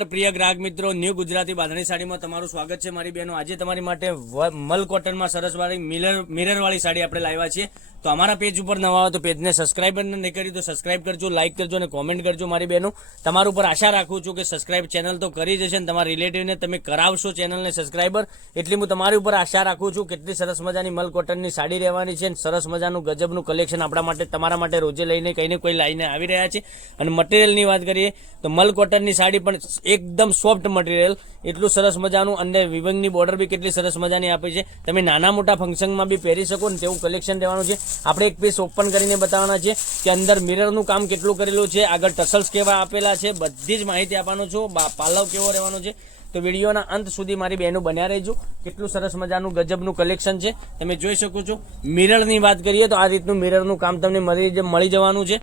પ્રિય ગ્રાહક મિત્રો ન્યૂ ગુજરાતી બાંધણી સાડીમાં તમારું સ્વાગત છે. મારી બહેનો, આજે તમારી માટે મલ કોટનમાં સરસ વાળી મિરર મિરર વાળી સાડી આપણે લાવ્યા છીએ. તો અમારા પેજ ઉપર નવા હોય તો પેજને સબસ્ક્રાઇબ નહીં કરી તો સબસ્ક્રાઇબ કરજો લાઇક કરજો અને કોમેન્ટ કરજો મારી બહેનો. તમારા ઉપર આશા રાખું છું કે સબસ્ક્રાઇબ ચેનલ તો કરી જશે ને તમારા રિલેટિવને તમે કરાવશો ચેનલને સબસ્ક્રાઇબર એટલી હું તમારી ઉપર આશા રાખું છું કેટલી સરસ મજાની મલ કોટનની સાડી રહેવાની છે અને સરસ મજાનું ગજબનું કલેક્શન આપણા માટે, તમારા માટે રોજે લઈને કંઈને કોઈ લાઈને આવી રહ્યા છે. અને મટીરિયલની વાત કરીએ તો મલ કોટનની સાડી પણ એકદમ સોફ્ટ મટીરિયલ એટલું સરસ મજાનું અને વિવંગની બોર્ડર બી કેટલી સરસ મજાની આપી છે. તમે નાના મોટા ફંક્શનમાં બી પહેરી શકો ને તેવું કલેક્શન રહેવાનું છે. આપણે એક પીસ ઓપન કરીને બતાવવાના છે કે અંદર મિરરનું કામ કેટલું કરેલું છે, આગળ ટસલ્સ કેવા આપેલા છે, બધી જ માહિતી આપવાનો છું. પાલવ કેવો રહેવાનો છે? તો વિડીયોના અંત સુધી મારી બહેનો બન્યા રહેજો. કેટલું સરસ મજાનું ગજબનું કલેક્શન છે. તમે જોઈ શકો છો. મિરરની વાત કરીએ તો આ રીતનું મિરરનું કામ તમને મળી જવાનું છે.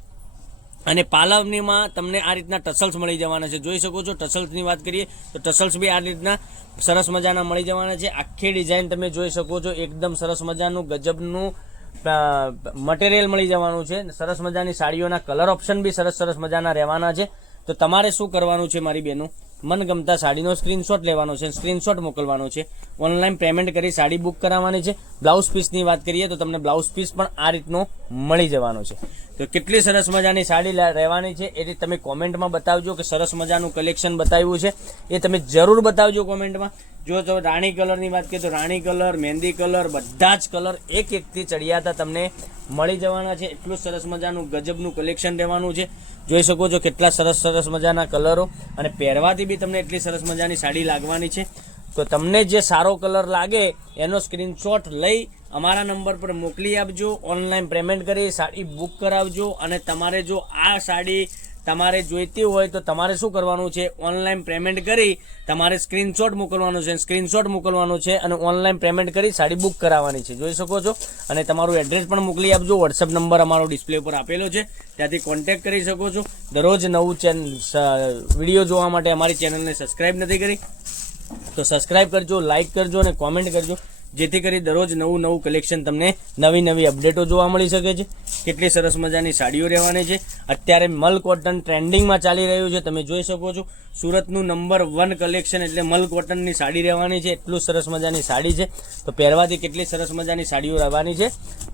અને પાલવનીમાં તમને આ રીતના ટસલ્સ મળી જવાના છે. જોઈ શકો છો ટસલ્સની વાત કરીએ, તો ટસલ્સ બી આ રીતના સરસ મજાના મળી જવાના છે. આખી ડિઝાઇન તમે જોઈ શકો છો, એકદમ સરસ મજાનું, ગજબનું મટીરિયલ મળી જવાનું છે. સરસ મજાની સાડીઓના કલર ઓપ્શન બી સરસ સરસ મજાના રહેવાના છે. તો તમારે શું કરવાનું છે મારી બહેનો મનગમતા સાડીનો સ્ક્રીનશોટ લેવાનો છે સ્ક્રીનશોટ મોકલવાનો છે. ઓનલાઈન પેમેન્ટ કરી સાડી બુક કરાવવાની છે. બ્લાઉઝ પીસની વાત કરીએ તો તમને બ્લાઉઝ પીસ પણ આ રીતનો મળી જવાનો છે. તો કેટલી સરસ મજાની સાડી રહેવાની છે એ રીતે તમે કોમેન્ટમાં બતાવજો કે સરસ મજાનું કલેક્શન બતાવ્યું છે. એ તમે જરૂર બતાવજો કોમેન્ટમાં જો તો રાણી કલરની વાત કરીએ તો રાણી કલર, મહેંદી કલર, બધા જ કલર એક એકથી ચડિયાતા તમને મળી જવાના છે. એટલું સરસ મજાનું ગજબનું કલેક્શન રહેવાનું છે. જોઈ શકો છો કેટલા સરસ સરસ મજાના કલરો અને પહેરવાથી બી તમને એટલી સરસ મજાની સાડી લાગવાની છે. તો તમને જે સારો કલર લાગે એનો સ્ક્રીનશોટ લઈ અમારા નંબર પર મોકલી આપજો. ઓનલાઈન પેમેન્ટ કરી સાડી બુક કરાવજો અને તમારે જો આ સાડી તમારે જોઈતી હોય તો તમારે શું કરવાનું છે? ઓનલાઈન પેમેન્ટ કરી તમારે સ્ક્રીનશોટ મોકલવાનું છે. સ્ક્રીનશોટ મોકલવાનું છે અને ઓનલાઈન પેમેન્ટ કરી સાડી બુક કરાવવાની છે. જોઈ શકો છો? અને તમારું એડ્રેસ પણ મોકલી આપજો. વોટ્સઅપ નંબર અમારો ડિસ્પ્લે ઉપર આપેલો છે. ત્યાંથી કોન્ટેક્ટ કરી શકો છો. દરરોજ નવું ચેન વીડિયો જોવા માટે અમારી ચેનલને સબસ્ક્રાઈબ નથી કરી. તો સબસ્ક્રાઇબ કરજો લાઇક કરજો અને કોમેન્ટ કરજો. જેથી કરી દરરોજ નવું નવું કલેક્શન તમને નવી નવી અપડેટો જોવા મળી શકે છે. કેટલી સરસ મજાની સાડીઓ રહેવાની છે. અત્યારે મલ કોટન ટ્રેન્ડિંગમાં ચાલી રહ્યું છે. તમે જોઈ શકો છો, સુરતનું નંબર વન કલેક્શન એટલે મલ કોટનની સાડી રહેવાની છે. એટલું સરસ મજાની સાડી છે. તો પહેરવાથી કેટલી સરસ મજાની સાડીઓ રહેવાની છે.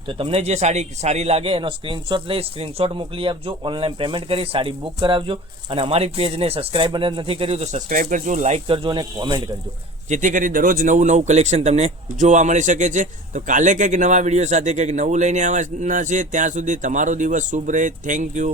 તો તમને જે સાડી સારી લાગે એનો સ્ક્રીનશોટ લઈ સ્ક્રીનશોટ મોકલી આપજો. ઓનલાઈન પેમેન્ટ કરી સાડી બુક કરાવજો. અને અમારી પેજને સબસ્ક્રાઇબ નથી કર્યું તો સબસ્ક્રાઇબ કરજો લાઇક કરજો અને કોમેન્ટ કરજો. જેથી કરી દરરોજ નવું નવું કલેક્શન તમને જોવા મળી શકે છે. તો કાલે કંઈક નવા વીડિયો સાથે કંઈક નવું લઈને આવવાના છે. ત્યાં સુધી તમારો દિવસ શુભ રહે. Thank you